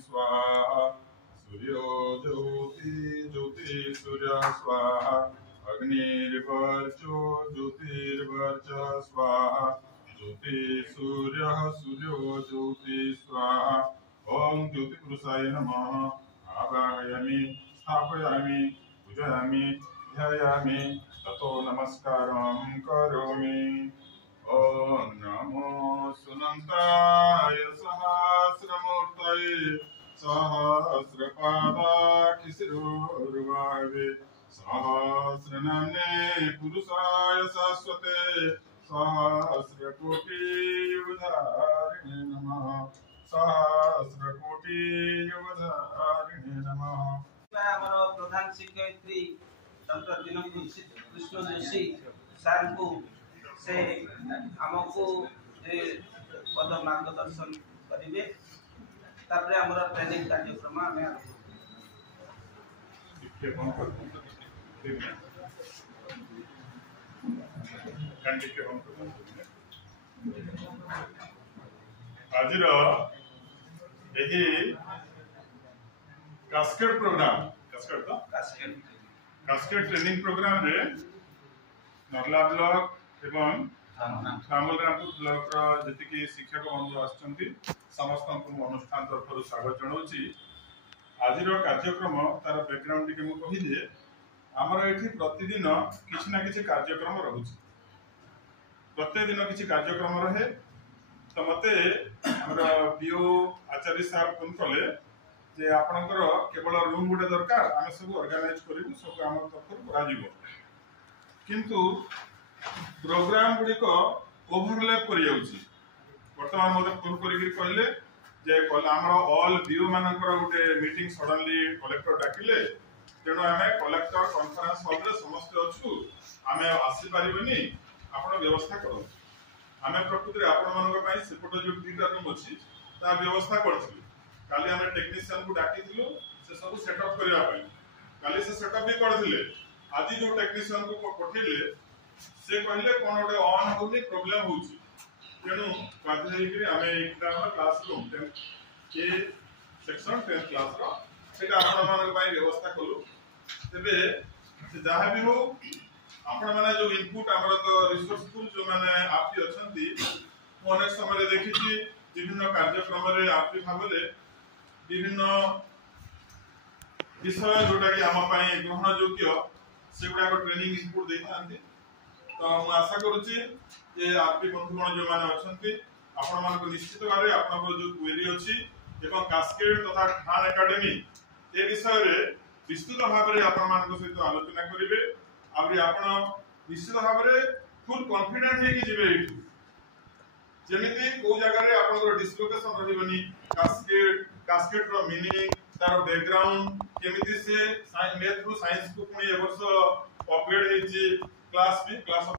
स्वाहा सूर्यो ज्योति ज्योति सूर्य स्वाहा अग्निर्वर्चो ज्योतिर्वर्च स्वाहा ज्योति सूर्य सूर्यो ज्योति स्वाहा ओम ज्योति पुरुषाय नमः आवाहयामि स्थापयामि पूजयामि ध्यायामि ततो नमस्कारं करोमि। ओम नमो सुनंताय सहस्रमूर्तये सहस्रपादाक्षिशिरोर्वाहे सहस्रनाम्ने पुरुषाय शाश्वते सहस्रकोटियुगधारिणे नमः सहस्रकोटियुगधारिणे नमः। प्रधान शिक्षयित्री डॉक्टर दिनकृष्ण जोशी सार को से आमको पद मार्गदर्शन करेंगे तापर आम ट्रेनिंग कार्यक्रम आम आज cascade program cascade training program रे नर्ला ब्लॉक एवं रामलरामपुर ब्लॉक जी शिक्षक बंधु आछंती समस्त अनुष्ठान तरफ स्वागत जनाऊँगी। आज कार्यक्रम तार बैकग्राउंड टी मु कहि जे आमर एठी प्रतिदिन किछि ना किछि कार्यक्रम रहुछि प्रत्येक दिन किछि कार्यक्रम रहे तो मते हमर पीओ आचार्य सार फोन कले जे आपनकर केवल रूम गुटे दरकार आमे सब ऑर्गेनाइज करिवु सब आम तरफ करा जिवो किंतु प्रोग्राम गुडी को ओवरलैप करि जाउछि। वर्तमान मते फोन करिक कहले जे हमर ऑल बीओ मानकर गुटे मीटिंग सडनली कलेक्टर डाकिले तेणु आमे कलेक्टर कॉन्फ्रेंस हॉल रे समस्त अछु आमे आसी परिबनी आपण व्यवस्था करो आमे प्रकृति आपण मानक पई सेपट जो दीटा रूम अछि ता व्यवस्था करथिलु काली आमे टेक्नीशियन को डाकिथिलु से सब सेटअप करिया पई काली से सेटअप भी करथिले आज जो टेक्नीशियन को पठेले से कहले कोन ओटे ऑन होनी प्रॉब्लम होउची तेणु बाध्य हेकरी आमे एकटा क्लासरूम 10 के सेक्शन 10 क्लास रो सेटा आपण मानक पई व्यवस्था करू तबे से जहा भी हो आपण माने जो इनपुट हमर तो रिसोर्सफुल जो माने आपकी अछंती अनेक समय देखिछि विभिन्न कार्यक्रम रे आपकी भाबले विभिन्न विषय जोटा कि आम ग्रहण योग्य से गुड़ा ट्रेनिंग इनपुट देते तो मुझे आशा करुच्ची जे आपकी बंधुगण जो मैंने अच्छा आपण मान निश्चित भाव आप जो क्वेरी अच्छी कास्केड तथा खान एकेडमी ए विषय रे विस्तृत भाव में आपण सहित आलोचना करेंगे आप निश्चित भाव में फुल कॉन्फिडेंट होगी जीवे जमीती को जगह रे आपनकर डिस्लोकेशन रहिबनी कास्केड रो मीनिंग तार बैकग्राउंड केमिति से मैथ रु साइंस को पुनी ए वर्ष अपग्रेड हेची क्लास